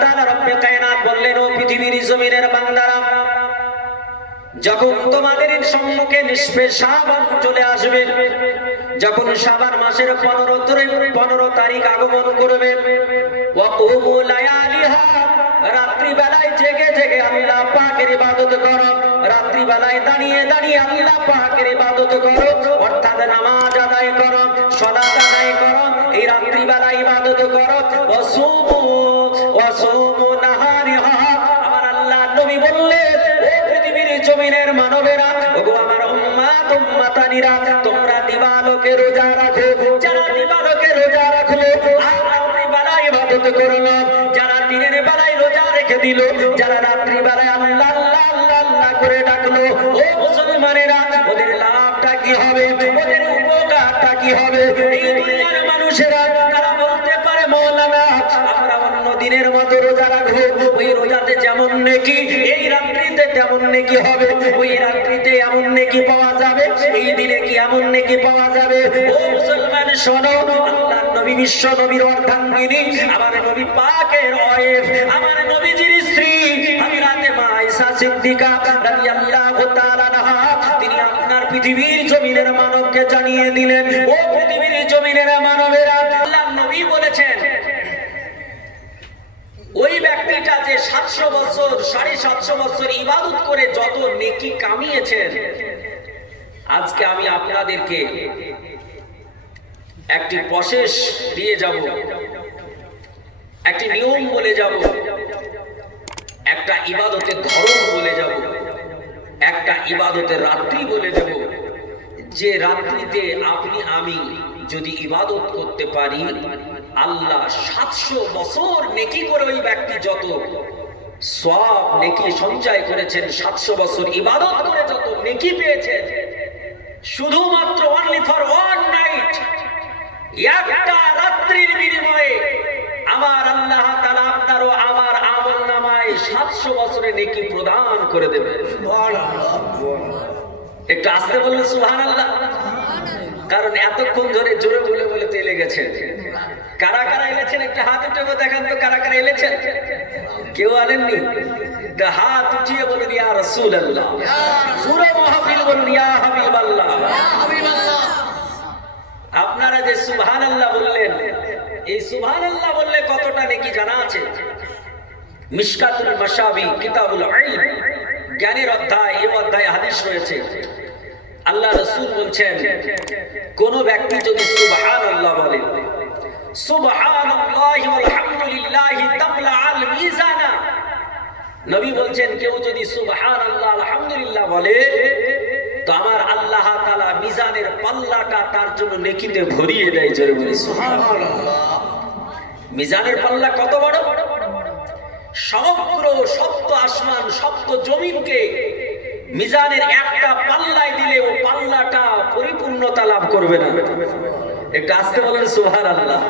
তাআলা রব্বে কায়নাত বললেন, ও পৃথিবীর জমিনের বান্দারা, যখন তোমাদের সম্মুখে নিষ্পে শাবান চলে আসবে, যখন শাবান মাসের 15 তারিখ আগমন করবে, ওয়াকুমু লায়ালিহা, রাত্রি বেলায় জেগে জেগে আল্লাহ পাকের ইবাদত করো, রাত্রি বেলায় দাঁড়িয়ে দাঁড়িয়ে আল্লাহ পাকের ইবাদত করো, অর্থাৎ নামাজ আদায় করো, সালাত আদায় করো, এই রাত্রি বেলায় ইবাদত করো। ওয়াসুমু নাহারিহা, আমার আল্লাহ নবী বললেন, ও পৃথিবীর জমিনের মানবেরা, ওগো আমার উম্মাত উম্মাতানিরা, তোমরা দিবালোকে রোজা রাখো। যারা দিবালোকে রোজা রাখলো আর রাত্রি বেলায় ইবাদত করলো, যারা দিনের বেলায় রোজা রেখে দিল, যারা রাত্রি বেলায় আল্লাহ আল্লাহ আল্লাহ আল্লাহ করে ডাকলো, ও মুসলমানেরা, ওদের লাভটা কি হবে, ওদের উপকারটা কি হবে? এই দুনিয়ার মানুষেরা তারা বলতে পারে, মাওলানা আমরা অন্য দিনের মতো রোজা রাখবো, ওই রোজাতে যেমন নেকি এই রাত্রিতে তেমন নেকি হবে, ওই রাত্রিতে এমন নেকি পাওয়া যাবে, এই দিনে কি এমন নেকি পাওয়া যাবে? ও মুসলমান শোনো, আল্লাহর নবী বিশ্ব নবীর অর্ধাঙ্গিনী, আমার নবী পাকের ওয়াইফ, আমার নবীজির স্ত্রী হযরতে মা আয়েশা সিদ্দিকা রাদিয়াল্লাহু তাআলা আনহা, তিনি আপনার পৃথিবীর জমিনের মানবকে জানিয়ে দিলেন, ও পৃথিবীর জমিনের মানবেরা, আল্লাহর নবী বলেছেন, ওই ব্যক্তিটা যে 700 বছর 750 বছর ইবাদত করে যত নেকি কামিয়েছেন, আজকে আমি আপনাদেরকে একটি প্রসেস দিয়ে যাব, একটি নিয়ম বলে যাব, একটা ইবাদতের ধরন বলে যাব, একটা ইবাদতের রাত্রি বলে দেব, যে রাত্রিতে আপনি আমি যদি ইবাদত করতে পারি, আল্লাহ 700 বছর নেকি করে ওই ব্যক্তি যত সওয়াব নেকি সঞ্চয় করেছেন, 700 বছর ইবাদত করে যত নেকি পেয়েছেন, শুধুমাত্র অনলি ফর ওয়ান নাইট, একটা রাত্রির বিনিময়ে আমার আল্লাহ তাআলা আপনার ও আমার আমলনামায় 700 বছরের নেকি প্রদান করে দেবেন। একটু আস্তে বলুন সুবহানাল্লাহ, কারণ এতক্ষণ ধরে জোরে বলে বলে তেলে গেছেন। কারা কারা এলেছেন একটু হাত উঠে দেখান তো, কারা কারা এলেছেন? কেউ আনেননি? হাত উঠিয়ে বলুন ইয়া রাসূলুল্লাহ, পুরো মাহফিল বলুন ইয়া হাবিবাল্লাহ। আপনারা যে সুবহানাল্লাহ বললেন, এই সুবহানাল্লাহ বললে কতটা নেকি জানা আছে? মিশকাতুল মাশাবি কিতাবুল ইলম, জ্ঞানের অধ্যায়, এই অধ্যায়ে হাদিস রয়েছে। আল্লাহ রাসূল বলছেন, কোন ব্যক্তি যদি সুবহানাল্লাহ বলে, সুবহানাল্লাহি ওয়াল হামদুলিল্লাহি তামলাআল মিজানা, নবী বলছেন কেউ যদি সুবহানাল্লাহ আলহামদুলিল্লাহ বলে, তো আমার আল্লাহ তাআলা মিজানের পাল্লাটা তার জন্য নেকিতে ভরিয়ে দেয়। জোরে বলি সুবহানাল্লাহ। মিজানের পাল্লা কত বড়? সমগ্র সপ্ত আসমান সপ্ত জমিনকে মিজানের একটা পাল্লায় দিলে ও পাল্লাটা পরিপূর্ণতা লাভ করবে না। একটু আস্তে বলেন সুবহানাল্লাহ,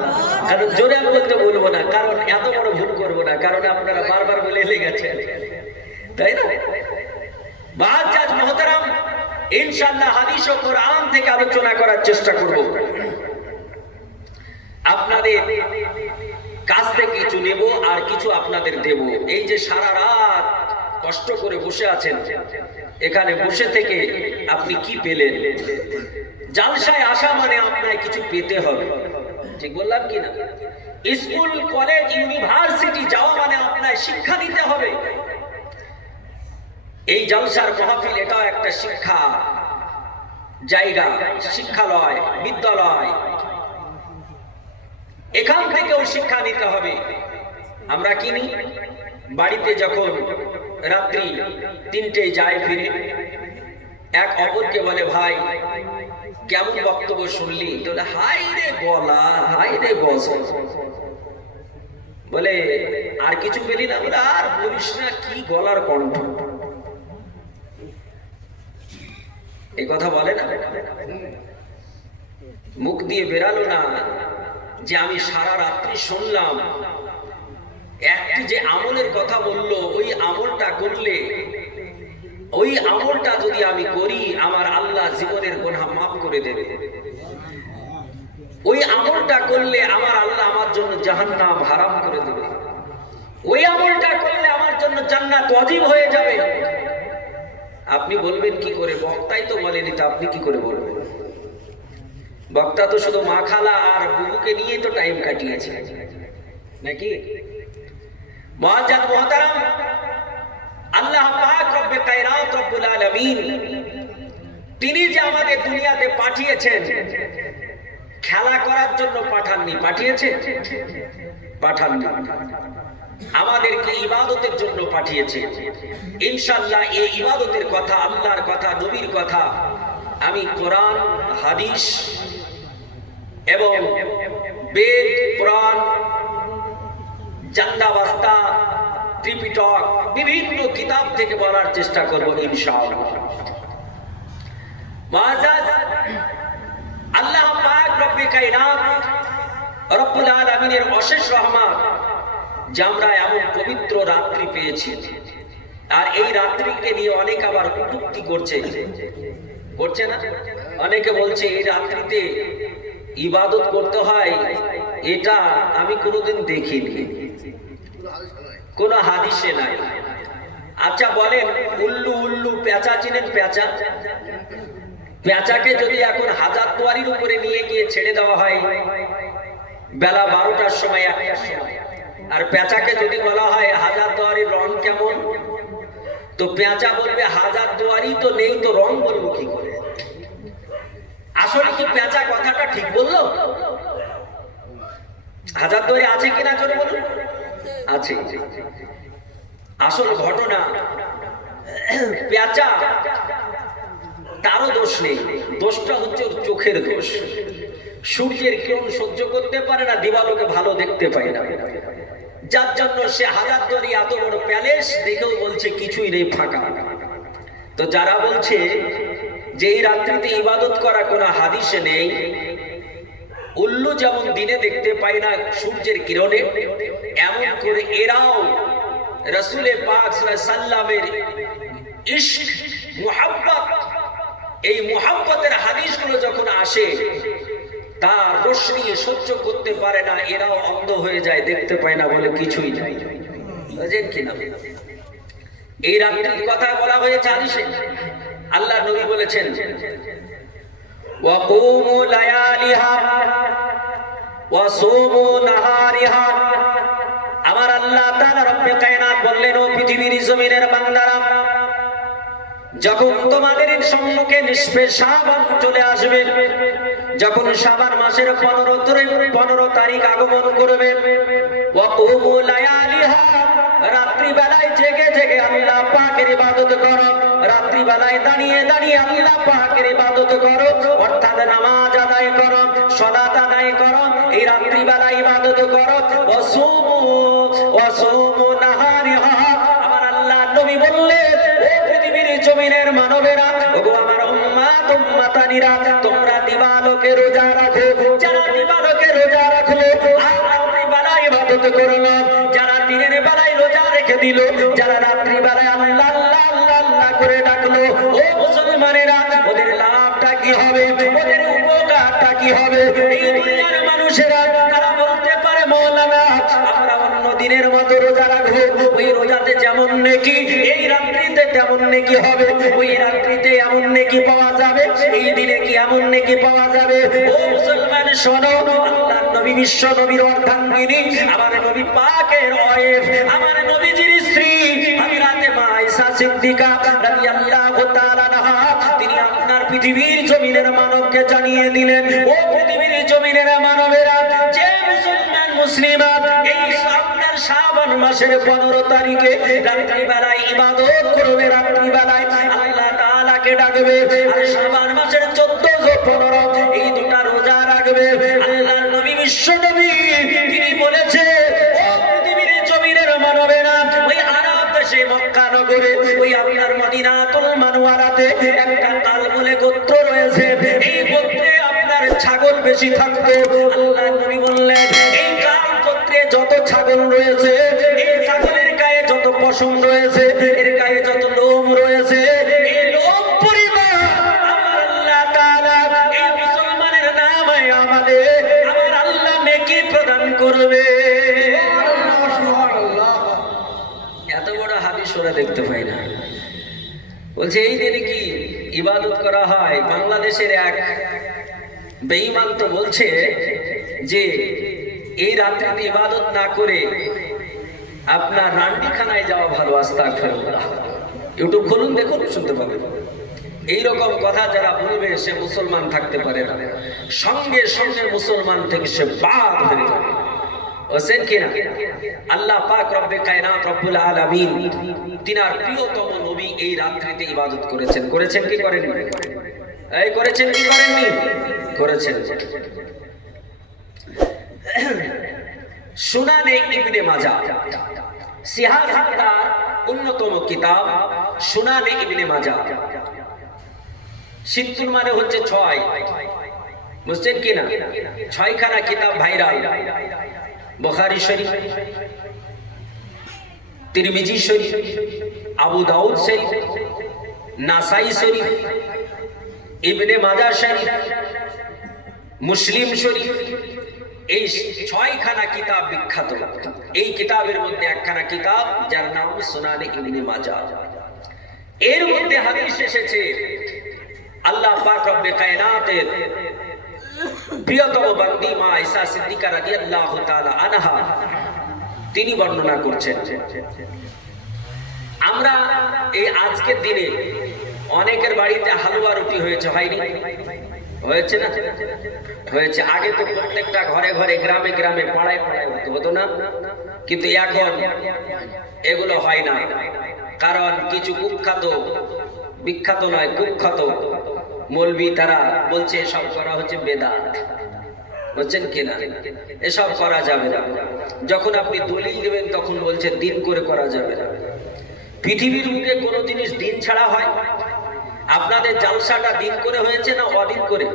কারণ জোরে আমি বলতে বলবো না, কারণ এত বড় ভুল করবো না, কারণ আপনারা বারবার বলে লেগেছেন, তাই না? মুআজ্জাজ মুহতারাম, ইনশাআল্লাহ হাদিস ও কোরআন থেকে আলোচনা করার চেষ্টা করব। আপনাদের কাছ থেকে কিছু নেব আর কিছু আপনাদের দেব। এই যে সারা রাত কষ্ট করে বসে আছেন, এখানে বসে থেকে আপনি কি পেলেন? জালসায় আসা মানে আপনার কিছু পেতে হবে, ঠিক বললাম কি না? স্কুল কলেজ ইউনিভার্সিটি যাওয়া মানে আপনার শিক্ষা নিতে হবে। এই জলসার মাহফিল এটাও একটা শিক্ষা জায়গা, শিক্ষালয়, বিদ্যালয়, এখান থেকেও শিক্ষা নিতে হবে। আমরা কিনি বাড়িতে যখন রাত্রি 3টেয় যায় ফিরে, এক অপরকে বলে, ভাই কেমন বক্তব্য শুনলি? বলে হাই রে গলা, হাই রে গজল। বলে আর কিছু পেলি না? বলে আর বলিস না, কি গলার কণ্ঠ। এই কথা বলে না, মুখ দিয়ে বেরালো না যে আমি সারা রাত্রি শুনলাম, একটি যে আমলের কথা বললো, ওই আমলটা করলে, ওই আমলটা যদি আমি করি, আমার আল্লাহ জীবনের গুনাহ মাফ করে দেবে। ওই আমলটা করলে আমার আল্লাহ আমার জন্য জাহান্নাম হারাম করে দেবে। ওই জান্নাত ওয়াজিব হয়ে যাবে। আপনি বলবেন কি করে? বক্তাই তো বলেনি, তো আপনি কি করে বলবেন? বক্তা তো শুধু মা খালা আর বুবুকে নিয়েই তো টাইম কাটিয়েছে নাকি? মুআজ্জাজ মুহতারাম, আল্লাহ পাক রব্বে কায়নাত রব্বুল আলামিন তিনি যে আমাদের দুনিয়াতে পাঠিয়েছেন, খেলা করার জন্য পাঠাননি, পাঠাননি, আমাদেরকে ইবাদতের জন্য পাঠিয়েছে। ইনশাআল্লাহ এই ইবাদতের কথা, আল্লাহর কথা, নবীর কথা আমি কোরআন, হাদিস এবং বেদ, পুরাণ, জান্দাবাস্তা, ত্রিপিটক, বিভিন্ন কিতাব থেকে বলার চেষ্টা করব ইনশাআল্লাহ। মুআজ্জাজ, আল্লাহ পাক রব্বে কায়নাত রব্বুল আলামিনের অশেষ রহমত যে আমরা এমন পবিত্র রাত্রি পেয়েছি। আর এই রাত্রিকে নিয়ে অনেক আবার কটূক্তি করছে না? অনেকে বলছে এই রাত্রিতে ইবাদত করতে হয়, এটা আমি কোনোদিন দেখিনি, কোন হাদিসে নাই। আচ্ছা বলেন, উল্লু পেঁচা চিনেন? পেঁচাকে যদি এখন হাজারদুয়ারির উপরে নিয়ে গিয়ে ছেড়ে দেওয়া হয় বেলা 12টার সময়, 1টার সময়, আর পেঁচাকে যদি বলা হয় হাজারদুয়ারির রং কেমন, তো পেঁচা বলবে হাজারদুয়ারি তো নেই, তো রং বলবো কি করে? আসলে কি পেঁচা কথাটা ঠিক বললো? হাজারদুয়ারি আছে কিনা করে বলুন? আছে। আসল ঘটনা, পেঁচা তারও দোষ নেই, দোষটা হচ্ছে ওর চোখের দোষ। সূর্যের কিরণ সহ্য করতে পারে না, দিবালোকে ভালো দেখতে পায় না, যার জন্য সে হাজারদুয়ারি এত বড় প্যালেস দেখেও বলছে কিছুই নেই, ফাঁকা। তো যারা বলছে যে এই রাত্রিতে ইবাদত করা কোনো হাদিসে নেই, উল্লু যেমন দিনে দেখতে পায় না সূর্যের কিরণে, এমন করে এরাও রাসূলে পাক সাল্লাল্লাহু আলাইহি সাল্লামের ইশক, মুহাব্বত, এই মুহাব্বতের হাদিসগুলো যখন আসে তার রোশনি সহ্য করতে পারে না, এরাও অন্ধ হয়ে যায়, দেখতে পায় না, বলে কিছুই নাই। বুঝেন কিনা? এই রাত্রির কথা বলা হয়েছে হাদিসে। আল্লাহ নবী বলেছেন, ওয়াকুমু লায়ালিহা ওয়াসুমু নাহারিহা। আমার আল্লাহ তাআলা রব্বে কায়নাত বললেন, ও পৃথিবীর জমিনের বান্দারা, যখন তোমাদের সম্মুখে নিষ্পে শাবান চলে আসবে, যখন শাবান মাসের 15 তারিখ আগমন করবে, ওয়াকুমু লায়ালিহা, রাত্রি বেলায় জেগে জেগে আল্লাহ পাকের ইবাদত করো, রাত্রি বেলায় দাঁড়িয়ে দাঁড়িয়ে আল্লাহ পাকের ইবাদত করো, অর্থাৎ নামাজ আদায় করো, সালাত আদায় করো, এই রাত্রি বেলায় ইবাদত করো। ওয়াসুমু নাহারিহা। আমার আল্লাহ নবী বললেন, ও পৃথিবীর জমিনের মানবেরা, ওগো আমার উম্মাত উম্মাতানিরা, তোমরা দিবালোকে রোজা রাখো। যারা দিবালোকে রোজা রাখলো আর রাত্রি বেলায় ইবাদত করলো, যারা দিনের বেলায় রোজা রেখে দিল, যারা রাত্রি বেলায় আল্লাহ আল্লাহ আল্লাহ আল্লাহ করে ডাকলো, ও মুসলমানেরা, ওদের লাভটা কি হবে? ওদের উপকারটা কি হবে? এই দুনিয়ার মানুষেরা তারা বলতে পারে, মৌলানা আমরা অন্য দিনের মতো রোজা রাখবো, ওই রোজাতে যেমন নেকি এই রাত্রিতে তেমন নেকি হবে, ওই রাত্রিতে এমন নেকি পাওয়া যাবে, এই দিনে কি এমন নেকি পাওয়া যাবে? ও মুসলমান শোনো, আল্লাহ নবী বিশ্ব নবীর অর্ধাঙ্গিনী, আমার নবী পাকের ওয়াইফ, আমার নবীজির স্ত্রী হযরতে মা আয়েশা সিদ্দিকা রাদিয়াল্লাহু তাআলা আনহা, তিনি আপনার পৃথিবীর জমিনের মানবকে জানিয়ে দিলেন, ও পৃথিবীর জমিনের মানবেরা, যে মুসলমান মুসলিমা এই আপনার শাবান মাসের 15 তারিখে রাত্রি বেলায় ইবাদত করবে, রাত্রি বেলায় আল্লাহ তাআলাকে ডাকবে, আর শাবান মাসের 14-15 এই দুটা রোজা রাখবে। আল্লাহ নবী বিশ্ব নবী তিনি বলেছে, ও পৃথিবীর জমিনের মানবেরা, ওই আরব দেশে মক্কা নগরে, ওই আপনার মদিনাতুল মুনাওয়ারাতে একটা তাল বলে গোত্র রয়েছে, এই গোত্রে আপনার ছাগল বেশি থাকতো। আল্লাহ নবী বললেন, এই তাল গোত্রে যত ছাগল রয়েছে, এই ছাগলের গায়ে যত পশম রয়েছে, এর গায়ে যত লোম রয়েছে, এই লোম পরিমাণ আমার আল্লাহ তাআলা এই মুসলমানের নামে আমালে আমার আল্লাহ নেকি প্রদান করবে। এত বড় হাদিস ওরা দেখতে পায় না। বলছে এই দিনে কি ইবাদত করা হয়? বাংলাদেশের এক বেঈমান তো বলছে যে এই রাত্রিতে ইবাদত না করে আপনার রান্ডিখানায় যাওয়া ভালো। আস্তাগফিরুল্লাহ। ইউটিউব খুলুন, দেখুন, শুনতে পাবেন। এইরকম কথা যারা বলবে সে মুসলমান থাকতে পারে না, সঙ্গে সঙ্গে মুসলমান থেকে সে বাদ হয়ে যাবে। হোসেন কিনা আল্লাহ পাক রব্বে কায়নাত রব্বুল আলামিন তিনার প্রিয়তম নবী এই রাত্রিতে ইবাদত করেছেন। করেছেন কি করেননি? এই করেছেন কি করেননি? করেছেন। সুনানে ইবনে মাজাহ, সিহাহাতার অন্যতম কিতাব সুনানে ইবনে মাজাহ। সিত্তুর মানে হচ্ছে 6, বুঝছেন কিনা? 6খানা কিতাব ভাইরাল। বুখারী শরীফ, তিরমিজি শরীফ, আবু দাউদ শরীফ, নাসাই শরীফ, ইবনে মাজাহ শরীফ, মুসলিম শরীফ, এই 6খানা কিতাব বিখ্যাত। এই কিতাবের মধ্যে একখানা কিতাব যার নাম সুনানে ইবনে মাজাহ। এর মধ্যে হাদিস এসেছে আল্লাহ পাক রব্বে কায়নাতের প্রিয়তম বান্দী মা আয়েশা সিদ্দিকা রাদিয়াল্লাহু তাআলা আনহা তিনি বর্ণনা করছেন, আমরা এই আজকের দিনে অনেকের বাড়িতে হালুয়া রুটি হয়েছে, হয়নি? হয়েছে না? হয়েছে। আগে তো প্রত্যেকটা ঘরে ঘরে, গ্রামে গ্রামে, পাড়ায় পাড়ায় হতো না, কিন্তু এখন এগুলো হয় না। কারণ কিছু কুখ্যাত, বিখ্যাত নয় কুখ্যাত মৌলবি তারা বলছে এসব করা হচ্ছে বেদাত। বুঝছেন কিনা? এসব করা যাবে না। যখন আপনি দলিল দেবেন তখন বলছে দিন করে করা যাবে না। পৃথিবীর মুখে কোনো জিনিস দিন ছাড়া হয়? আপনাদের জালসাটা দিন করে হয়েছে না অদিন করে?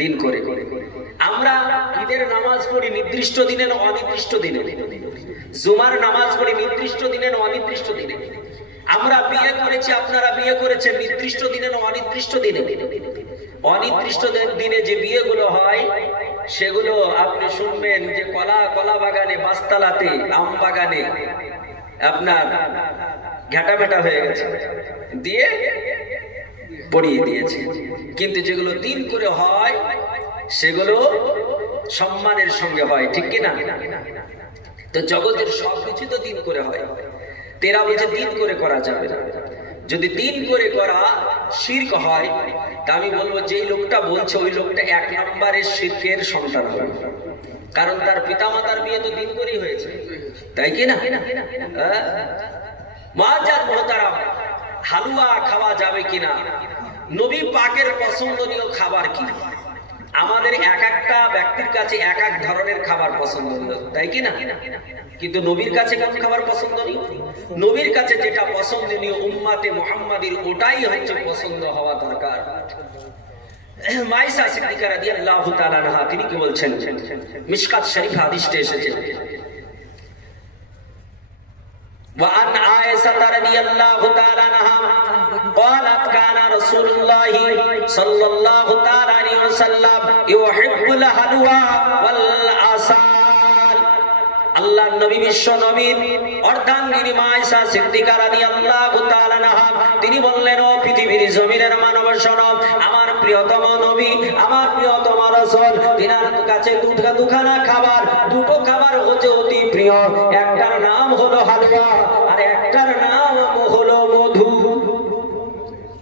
দিন করে। আমরা ঈদের নামাজ পড়ি নির্দিষ্ট দিনে না অনির্দিষ্ট দিনে? জুমার নামাজ পড়ি নির্দিষ্ট দিনে না অনির্দিষ্ট দিনে? আমরা বিয়ে করেছি, আপনারা বিয়ে করেছেন নির্দিষ্ট দিনে না অনির্দিষ্ট দিনে? অনির্দিষ্ট দিনে যে বিয়েগুলো হয় সেগুলো আপনি শুনবেন যে কলা বাগানে, বাস্তালাতে, আম বাগানে আপনার ঘাটামেটা হয়ে গেছে, দিয়ে পড়িয়ে দিয়েছে। কিন্তু যেগুলো দিন করে হয় সেগুলো সম্মানের সঙ্গে হয়, ঠিক কিনা? তো জগতের সবকিছু তো দিন করে হয়। তেরা বলছে দিন করে করা যাবে না। যদি দিন করে করা শিরক হয় তা আমি বলবো যেই লোকটা বলছে ওই লোকটা 1 নম্বরের শিরকের সন্তান হবে। কারণ তার পিতামাতার বিয়ে তো দিন করেই হয়েছে, তাই কি না? মুআজ্জাজ মুহতারাম, হালুয়া খাওয়া যাবে কিনা? নবী পাকের পছন্দনীয় খাবার কি? আমাদের এক একটা ব্যক্তির কাছে এক এক ধরনের খাবার পছন্দনীয়, তাই কি না? কিন্তু নবীর কাছে কোন খাবার পছন্দনীয়? নবীর কাছে যেটা পছন্দনীয় উম্মাতে মুহাম্মাদির ওটাই হচ্ছে পছন্দ হওয়া দরকার। মা আয়েশা সিদ্দিকা রাদিয়াল্লাহু তাআলা আনহা তিনি কি বলছেন? মিশকাত শরীফ হাদিসে এসেছে, وعن عائشة رضي الله تعالى عنها قالت كان رسول الله صلى الله تعالى عليه وسلم يحب الحلوى والعسل। আল্লাহর নবী, বিশ্ব নবীর অর্ধাঙ্গিনী মা আয়েশা সিদ্দিকা রাদিয়াল্লাহু তাআলা আনহা তিনি বললেন, ও পৃথিবীর জমিনের মানব শোনো, আমার প্রিয়তম নবী, আমার প্রিয়তম রাসূল তিনার কাছে দুখানা খাবার, দুটো খাবার হচ্ছে অতি প্রিয়। একটার নাম হলো হালুয়া আর একটার নাম হলো মধু।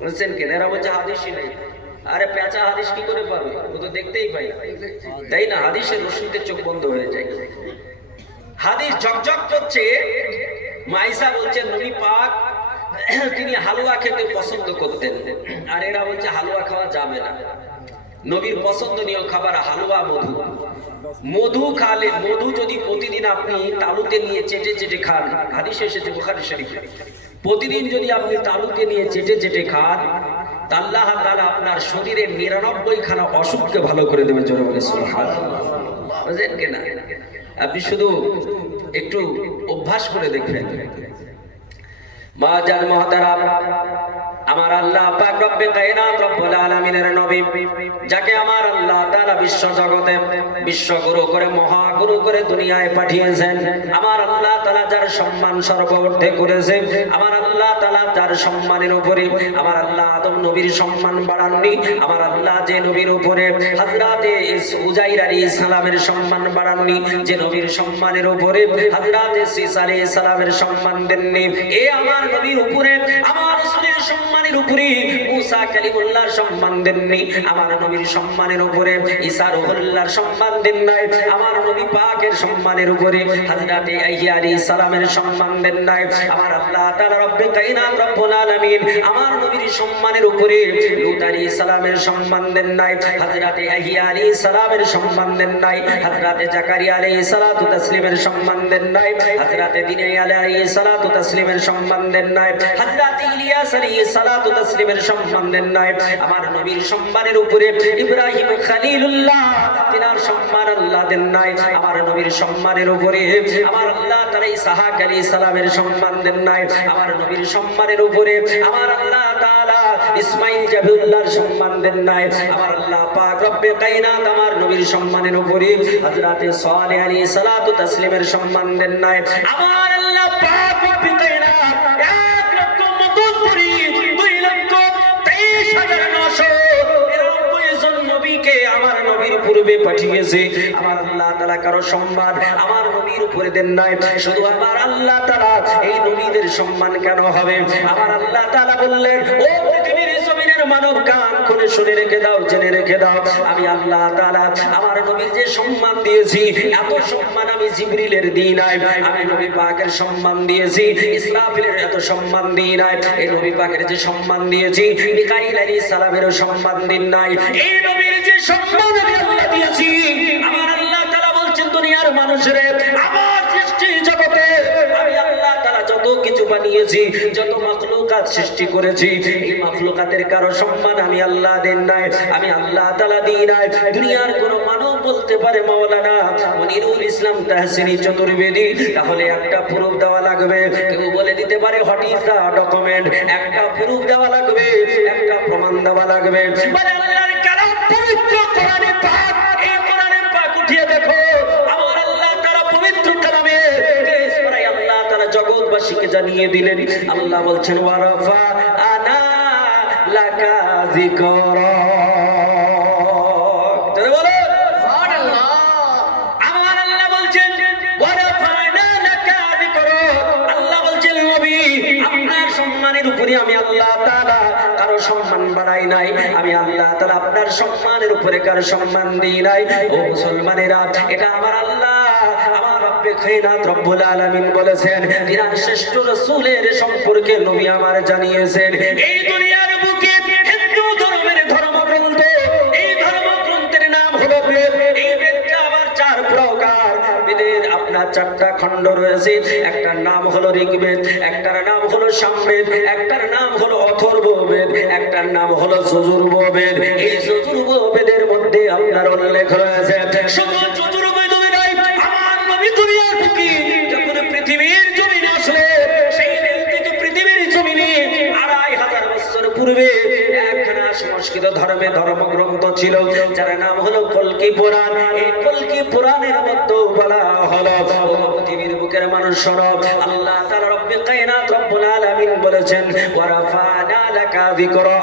বুঝছেন কি? এরা বলছে হাদিসই নাই। আরে পেঁচা হাদিস কি করে পাবে? ও তো দেখতেই পাই, তাই না? হাদিসের রশিদের চোখ বন্ধ হয়ে যায়। হাদিস ঝকঝক করছে। মা আয়েশা বলছেন নবী পাক তিনি হালুয়া খেতে পছন্দ করতেন, আর এরা বলছে হালুয়া খাওয়া যাবে না। নবীর পছন্দনীয় খাবার হালুয়া, মধু। মধু খালে, মধু যদি প্রতিদিন আপনি তালুতে নিয়ে চেটে চেটে খান, হাদিসে এসেছে বুখারী শরীফে, প্রতিদিন যদি আপনি তালুতে নিয়ে চেটে চেটে খান তা আল্লাহ তাআলা আপনার শরীরের 99খানা অসুখকে ভালো করে দেবে। জোরে বলে সুবহানাল্লাহ। বুঝলেন কিনা? আপনি শুধু একটু অভ্যাস করে দেখবেন। মুআজ্জাজ মুহতারাম, আমার আল্লাহ পাক রব্বে কায়নাত রব্বুল আলামিনের নবী, যাকে আমার আল্লাহ তাআলা বিশ্ব জগতে বিশ্বগুরু করে মহাগুরু করে দুনিয়ায় পাঠিয়েছেন, আমার আল্লাহ তাআলা যার সম্মান সর্বঊর্ধ্বে করেছে, আমার আল্লাহ তাআলা যার সম্মানের উপরে আমার আল্লাহ আদম নবীর সম্মান বাড়াননি, আমার আল্লাহ যে নবীর উপরে হযরতে উজাইর আলাইহিস সালামের সম্মান বাড়াননি, যে নবীর সম্মানের উপরে হযরতে ঈসা আলাইহিস সালামের সম্মান দেননি, এই আমার নবীর উপরে আমার রাসূলের সম্মানের উপরে মুসা কালিমুল্লাহর সম্মান দেননি, আমার নবীর সম্মানের উপরে ঈসা রূহুল্লাহর সম্মান দেন নাই, আমার নবী পাকের সম্মানের উপরে হযরতে ইয়াহইয়া আলাইহিস সালামের সম্মান দেন নাই, আমার আল্লাহ তাআলা রব্বে কায়নাত রব্বুল আলামিন আমার নবীর সম্মানের উপরে লূত আলাইহিস সালামের সম্মান দেন নাই, হযরতে ইয়াহইয়া আলাইহিস সালামের সম্মান দেন নাই, হযরতে জাকারিয়া আলাইহিস সালাতু তাসলিমের সম্মান দেন নাই, হযরতে দিনাই আলাইহিস সালাতু তাসলিমের সম্মান দেন নাই, হযরতে ইলিয়াস আলাইহিস সালাতু তাসলিমের সম্মান দেন নাই, আমার নবীর সম্মানের উপরে ইব্রাহিম খলিলুল্লাহ তিনার সম্মান আল্লাহ দেন নাই, আমার নবীর সম্মানের উপরে আমার আল্লাহ তাআলা ইসহাক আলাইহিস সালামের সম্মান দেন নাই, আমার নবীর সম্মানের উপরে আমার আল্লাহ তাআলা ইসমাঈল জাবিউল্লাহর সম্মান দেন নাই, আমার আল্লাহ পাক রব্বে কায়নাত আমার নবীর সম্মানের উপরে হযরতে সালেহ আলাইহিস সালাতু তাসলিমের সম্মান দেন নাই, আমার আল্লাহ পাক রব্বে কায়নাত 1,23,993 জন নবীকে আমার নবীর পূর্বে পাঠিয়েছে, আমার আল্লাহ তাআলা কারো সম্মান আমার নবীর উপরে দেন নাই, শুধু আমার আল্লাহ তাআলা এই নবীদের সম্মান কেন হবে? আমার আল্লাহ তাআলা বললেন, ও পৃথিবীর জমিনের মানব কান খুলে শুনে রেখে দাও, জেনে রেখে দাও, আমি আল্লাহ তাআলা আমার নবীর যে সম্মান দিয়েছি, এত সম্মান আমি জিবরিলের দিই নাই, আমি নবী পাকের সম্মান দিয়েছি, ইসরাফিলের এত সম্মান দিই নাই, এই নবী পাকের যে সম্মান দিয়েছি মিকাইল আলাইহিস সালামেরও সম্মান দিন নাই, এই নবীর যে সম্মান আমি আল্লাহ দিয়েছি, আমার আল্লাহ তাআলা বলছেন দুনিয়ার মানুষরে আমার সৃষ্টি জগতে আমি আল্লাহ তাআলা যত কিছু বানিয়েছি, যত মাখলুকাত সৃষ্টি করেছি, এই মাখলুকাতের কারো সম্মান আমি আল্লাহ দেন নাই, আমি আল্লাহ তাআলা দিই নাই। দুনিয়ার কোন মানব বলতে পারে মাওলানা মনিরুল ইসলাম তাহসিনী চতুর্বেদী, তাহলে একটা প্রুফ দেওয়া লাগবে, কেউ বলে দিতে পারে হোয়াট ইজ দা ডকুমেন্ট, একটা প্রুফ দেওয়া লাগবে, একটা প্রমাণ দেওয়া লাগবে, মানে আল্লাহর কালাম পবিত্র কোরআনে পাক, এই কোরআনে পাক উঠিয়ে দেখো, আমার আল্লাহ তাআলা পবিত্র কালামে আল্লাহ তাআলা জগৎবাসীকে জানিয়ে দিলেন, আল্লাহ বলছেন ওয়ারাফা আনা লাকা যিকরা, তাহলে বলো সুবহানাল্লাহ, আমার আল্লাহ বলছেন ওয়ারাফানা লাকা যিকরা, আল্লাহ বলছেন নবী আপনার সম্মানের উপরে আমি আল্লাহ তাআলা কারো সম্মান বাড়াই নাই, আমি আল্লাহ তাআলা আপনার সম্মানের উপরে কারো সম্মান দিই নাই। ও মুসলমানেরা, এটা আমার আল্লাহ আমার রব্বে কায়নাত রব্বুল আলামিন বলেছেন, তিনার শ্রেষ্ঠ রাসূলের সম্পর্কে নবী আমার জানিয়েছেন, এই দুনিয়ার বুকে হিন্দু ধর্মের ধর্মগ্রন্থ, এই ধর্মগ্রন্থের নাম হলো বেদ, এই বেদটা আবার চার প্রকার, বেদের আপনার চারটা খণ্ড রয়েছে, একটার নাম হলো ঋগ্বেদ, একটার নাম হলো সামবেদ, একটার নাম হলো অথর্ববেদ, একটার নাম হলো যজুর্বেদ, এই যজুর্বেদের মধ্যে আপনার উল্লেখ রয়েছে শুধু যজুর্বেদ নয়, আমার নবী দুনিয়ার বুকে যখন পৃথিবীর জমিনে আসলে সেই দিন থেকে পৃথিবীর জমিনে ২৫০০ বছর পূর্বে একখানা সংস্কৃত ধর্মে ধর্মগ্রন্থ ছিল, যার নাম হলো কল্কি পুরাণ, এই কল্কি পুরাণের মধ্যে বলা হলো পৃথিবীর বুকের মানুষ শোনো, আল্লাহ তাআলা রব্বে কায়নাত রব্বুল আলামিন বলেছেন ওয়ারাফানা লাকা যিকরা,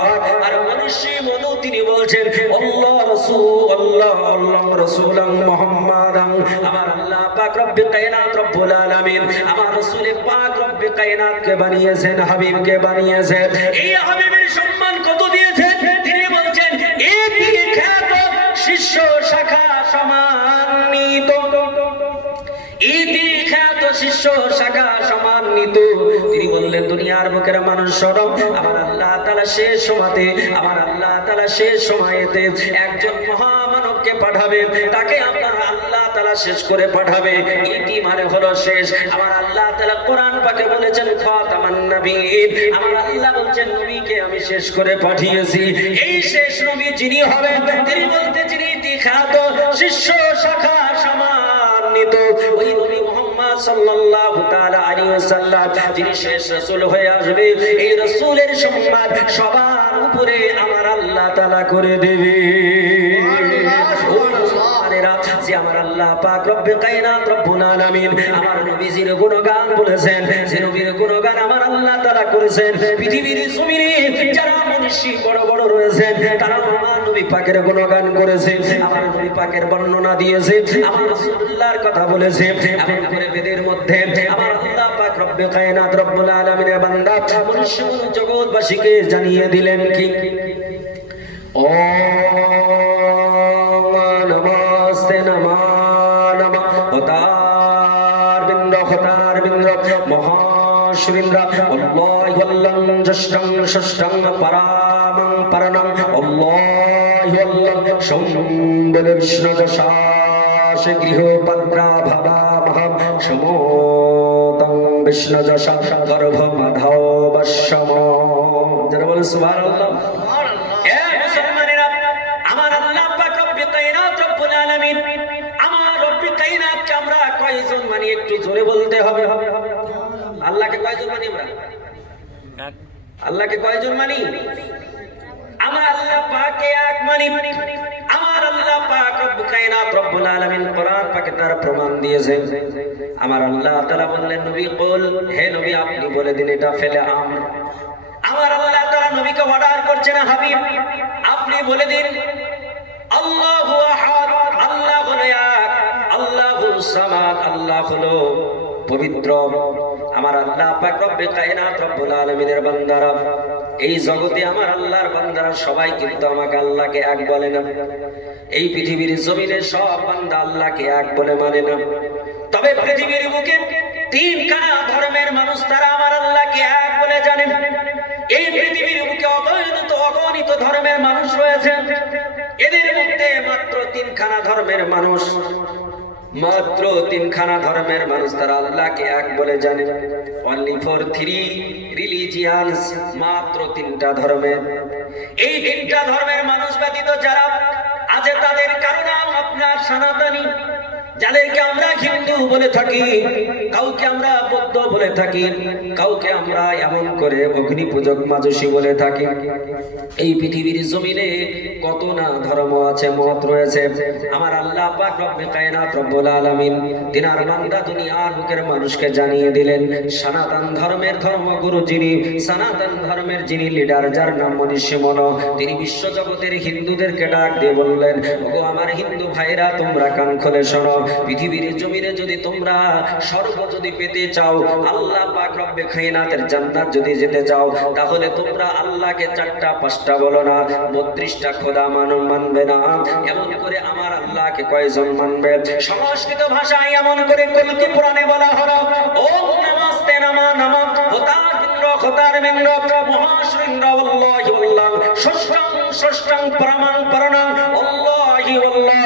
আর মনীষী মনু তিনি বলছেন আল্লাহ রাসূল আল্লাহ আল্লাহ রাসূলুন মুহাম্মাদান, আমার আল্লাহ পাক রব্বে কায়নাত রব্বুল আলামিন আমার রাসূলে পাক রব্বে কায়নাতকে বানিয়েছেন, হাবিবকে বানিয়েছেন, এই হাবিবের সম্মান কত দিয়েছেন, তিনি বলছেন এটি খ্যাত শিষ্য শাখা সমান্বিত, ইতি খ্যাত শিষ্য শাখা সমান্বিত, তিনি বললেন দুনিয়ার বুকের মানুষ শোনো, আমার আল্লাহ তাআলা শেষ সময়তে আমার আল্লাহ তাআলা শেষ সময়েতে একজন মহামানবকে পাঠাবেন, তাকে আপনার আল্লাহ তাআলা শেষ করে পাঠাবে, ইতি মানে হলো শেষ, আমার আল্লাহ তাআলা কোরআন পাকে বলেছেন খাতামান নবীন, আমার আল্লাহ বলেন নবীকে আমি শেষ করে পাঠিয়েছি, এই শেষ নবী যিনি হবেন তিনি বলতে যিনি ইতি খ্যাত শিষ্য শাখা সমান্বিত, ওই নবী মুহাম্মদ সাল্লাল্লাহু তাআলা আলাইহি ওয়াসাল্লাম যিনি শেষ রাসূল হয়ে আসবে, এই রাসূলের সম্মান সবার উপরে আমার আল্লাহ তাআলা করে দেবে। যে আমার আল্লাহ পাক রব্বে কায়নাত রব্বুল আলামিন আমার নবীজির গুণগান বলেছেন, যে নবীর গুণগান আমার আল্লাহ তাআলা করেছেন। পৃথিবীর জমিনে যারা মনীষী বড় বড় রয়েছেন তারা আমার নবী পাকের গুণগান করেছে, আমার নবী পাকের বর্ণনা দিয়েছে, আমার রাসূলুল্লাহর কথা বলেছে। এমন করে বেদের মধ্যে আমার আল্লাহ পাক রব্বে কায়নাত রব্বুল আলামিনের বান্দা মনুষ্য জগৎবাসীকে জানিয়ে দিলেন কি, ও নমস্তে নমঃ নমঃ হতার বিন্দ্র মহাশুরিন্দ্র আল্লাহু আল্লাহ জষ্টং ষষ্ঠং পরামং পরনং আল্লাহু আল্লাহ সম্বল বিষ্ণু যশাস গৃহপদ্রা ভবা মহা সমতং বিষ্ণু যশা গর্ভ মাধব বশ্যম। যারা বলেন সুবহানাল্লাহ। কয়জন মানি একটু জোরে বলতে হবে। আল্লাহকে কয়জন মানি আমরা? আল্লাহকে কয়জন মানি আমরা? আল্লাহ পাকে এক মানি। আমার আল্লাহ পাক রব্বুল কায়নাত রব্বুল আলামিন কোরআন পাকে তার প্রমাণ দিয়েছেন। আমার আল্লাহ তাআলা বললেন নবী বল, হে নবী আপনি বলে দিন এটা ফেলে আম। আমার আল্লাহ তাআলা নবীকে অর্ডার করছে না, হাবিব আপনি বলে দিন আল্লাহু আহাদ, আল্লাহ হলো এক, আল্লাহু সামাদ, আল্লাহ হলো পবিত্র। আমার আল্লাহ পাক রব্বে কায়নাত রব্বুল আলামিনের বান্দারা, এই জগতে আমার আল্লাহর বান্দারা সবাই কিন্তু আমাকে আল্লাহকে এক বলে না। এই পৃথিবীর জমিনে সব বান্দা আল্লাহকে এক বলে মানে না। তবে পৃথিবীর বুকে তিনখানা ধর্মের মানুষ তারা আমার আল্লাহকে এক বলে জানেন। এই পৃথিবীর বুকে অগণিত ধর্মের মানুষ রয়েছে, এদের মধ্যে মাত্র তিনখানা ধর্মের মানুষ, মাত্র তিনখানা ধর্মের মানুষ তারা আল্লাহকে এক বলে জানে। only for 3 religions, মাত্র তিনটা ধর্মের। এই তিনটা ধর্মের মানুষ ব্যতীত যারা আছে তাদের কারো নাম আপনার সনাতনী, যাদেরকে আমরা হিন্দু বলে থাকি, কাউকে আমরা বৌদ্ধ বলে থাকি, কাউকে আমরা এমন করে অগ্নি পূজক মাজুসী বলে থাকি। এই পৃথিবীর জমিনে কত না ধর্ম আছে, মত রয়েছে। আমার আল্লাহ পাক রব্বে কায়নাত রব্বুল আলামিন তিনার বান্দা দুনিয়ার বুকের মানুষকে জানিয়ে দিলেন সনাতন ধর্মের ধর্মগুরু যিনি, সনাতন ধর্মের যিনি লিডার, যার নাম মনীষী মন, তিনি বিশ্ব জগতের হিন্দুদেরকে ডাক দিয়ে বললেন, ওগো আমার হিন্দু ভাইরা তোমরা কান খুলে শোনো, পৃথিবীর জমিনে যদি তোমরা স্বর্গ যদি পেতে চাও, আল্লাহ পাক রব্বে কায়নাতের জান্নাত যদি যেতে চাও, তাহলে তোমরা আল্লাহকে 4টা 5টা বলো না, 32টা খোদা মানবে না। এমন করে আমার আল্লাহকে কয়জন মানবে? সংস্কৃত ভাষায় এমন করে কল্কি পুরাণে বলা হলো, ওম নমস্তে নমঃ নমঃ হতার বিন্দ্র মহাশুরিন্দ্র আল্লাহু আল্লাহ ষষ্ঠং ষষ্ঠং পরমং পরনং আল্লাহু আল্লাহ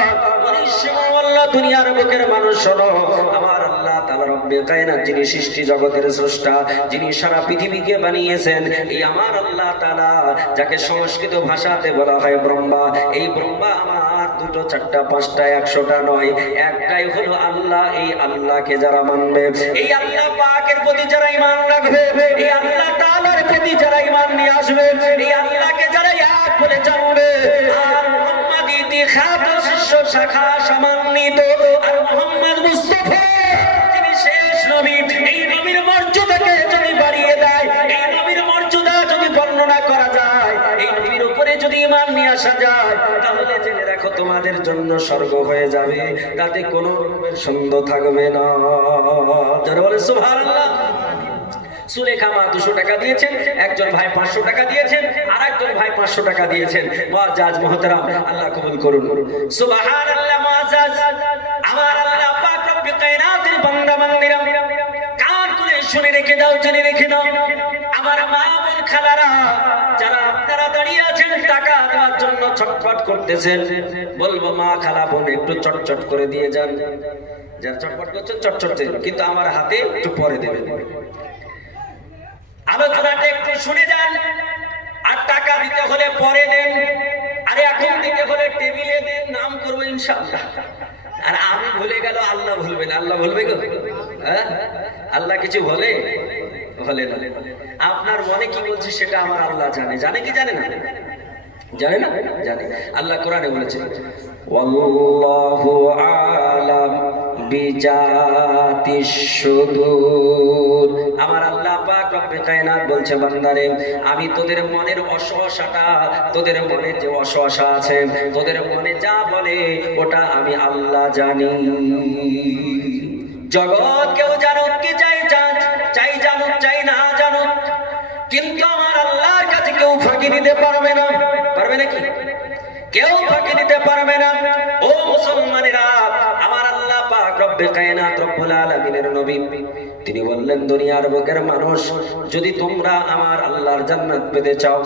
আল্লাহ। দুনিয়ার বুকের মানুষ শোনো, আমার আল্লাহ তাআলা রব্বে কায়নাত যিনি সৃষ্টি জগতের স্রষ্টা, যিনি সারা পৃথিবীকে বানিয়েছেন, এই আমার আল্লাহ তাআলা যাকে সংস্কৃত ভাষাতে বলা হয় ব্রহ্মা, এই ব্রহ্মা আমার 2টো 4টা 5টা 100টা নয়, একটাই হলো আল্লাহ। এই আল্লাহকে যারা মানবে, এই আল্লাহ পাকের প্রতি যারা ঈমান রাখবে, এই আল্লাহ তাআলার প্রতি যারা ঈমান নিয়ে আসবে, এই আল্লাহকে যারা এক বলে জানবে, আর মুহাম্মাদি ইতিখাদ শিষ্য শাখা সমন্বিত আর মুহাম্মদ মুস্তাফা যিনি শেষ নবী, এই নবীর মর্যাদাকে যদি বাড়িয়ে দেয়, এই নবীর মর্যাদা যদি বর্ণনা করা যায়, এই নবীর উপরে যদি ঈমান নিয়ে আসা যায়, তাহলে জেনে রাখো তোমাদের জন্য স্বর্গ হয়ে যাবে, তাতে কোনো রকমের সন্দেহ থাকবে না। যারা বলে সুবহানাল্লাহ। সুলেখা মা 200 টাকা দিয়েছেন, একজন ভাই 500 টাকা দিয়েছেন, আর একজন ভাই 500 টাকা দিয়েছেন। মুআজ্জাজ মুহতারাম, আল্লাহ কবুল করুন। সুবহানাল্লাহ। মুআজ্জাজ আমার আল্লাহ পাক রব্বে কায়নাতের বান্দা বান্দিরা কান খুলে শুনে রেখে দাও, জেনে রেখে দাও। আমার মা বোন খালারা যারা আপনারা দাঁড়িয়ে আছেন টাকা দেওয়ার জন্য ছটফট করতেছেন, বলবো মা খালা বোন একটু চটচট করে দিয়ে যান। যারা চটপট করছেন চটচট, কিন্তু আমার হাতে একটু পরে দেবেন। আলোচনাটা একটু শুনে যান, আর টাকা দিতে হলে পরে দেন, আরে এখন দিতে হলে টেবিলে দেন, নাম করবো ইনশাআল্লাহ। আর আমি ভুলে গেল, আল্লাহ ভুলবে না। আল্লাহ ভুলবে গো? হ্যাঁ? আল্লাহ কিছু বলে বলে না। আপনার মনে কি বলছে সেটা আমার আল্লাহ জানে। জানে কি জানে না? জানে না? জানে। আল্লাহ কোরআনে বলেছেন ওয়াল্লাহু আ'লাম বিজাতিশ সুদূর। আমার আল্লাহ পাক রব্বে কায়নাত বলছে বান্দারে আমি তোদের মনের অসহসাটা, তোদের মনে যে অসহসা আছে, তোদের মনে যা বলে ওটা আমি আল্লাহ জানি। জগৎ কেউ জানুক কি চাই জানুক চাই না জানুক, কিন্তু আমার আল্লাহর কাছে কেউ ফাঁকি দিতে পারবে না। পারবে নাকি? কেউ ফাঁকি দিতে পারবে না। ও মুসলমানেরা, আমার আল্লাহ পাক রব্বে কায়নাত রব্বুল আলামিনের নবী তিনি বললেন দুনিয়ার বুকের মানুষ, যদি তোমরা আমার আল্লাহর জান্নাত পেতে চাও,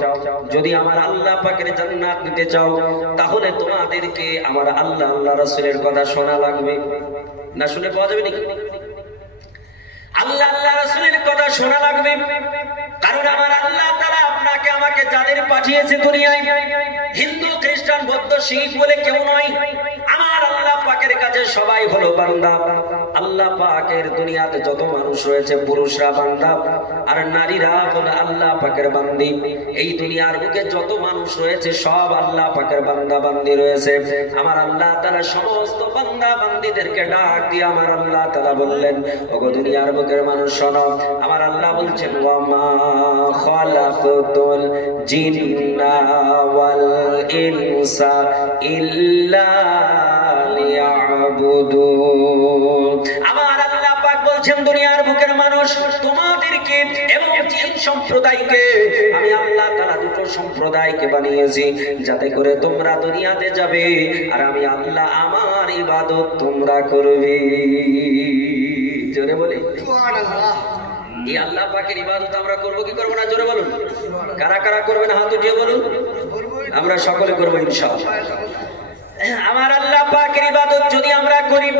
যদি আমার আল্লাহ পাকের জান্নাত নিতে চাও, তাহলে তোমাদেরকে আমার আল্লাহ রাসূলের কথা শোনা লাগবে। না শুনে পাওয়া যাবে নাকি? আল্লাহ রাসূলের কথা শোনা লাগবে। কারণ আমার আল্লাহ তাআলা আপনাকে আমাকে যাদের পাঠিয়েছে দুনিয়ায়, হিন্দু খ্রিস্টান বৌদ্ধ শিখ বলে কেউ নয়। আমার আল্লাহ পাকের কাছে সবাই হলো বান্দা। আল্লাহ পাকের দুনিয়াতে যত মানুষ রয়েছে পুরুষরা বান্দা আর নারীরা হলো আল্লাহ পাকের বান্দি। এই দুনিয়ার বুকে যত মানুষ রয়েছে সব আল্লাহ পাকের বান্দা বান্দি রয়েছে। আমার আল্লাহ তাআলা সমস্ত বান্দা বান্দিদেরকে ডাক দিয়ে আমার আল্লাহ তাআলা বললেন, ওগো দুনিয়ার বুকের মানুষ শোনো, আমার আল্লাহ বলছেন ওয়া মা খালাকতুল জিন্না ওয়াল ইনসা ইল্লা লিয়াবুদুন। আমার আল্লাহ পাক বলছেন দুনিয়ার বুকের মানুষ তোমাদেরকে এবং জিন সম্প্রদায়কে আমি আল্লাহ তাআলা দুটো সম্প্রদায়কে বানিয়েছি যাতে করে তোমরা দুনিয়াতে যাবে আর আমি আল্লাহ আমার ইবাদত তোমরা করবে। জোরে বলি সুবহানাল্লাহ। এই আল্লাহ পাকের ইবাদত আমরা করব কি করব না? জোরে বলুন। কারা কারা করবেন হাত উঠিয়ে বলুন। আমরা সকলে করব ইনশাআল্লাহ। আমার আল্লাহ পাকের ইবাদত যদি আমরা করি,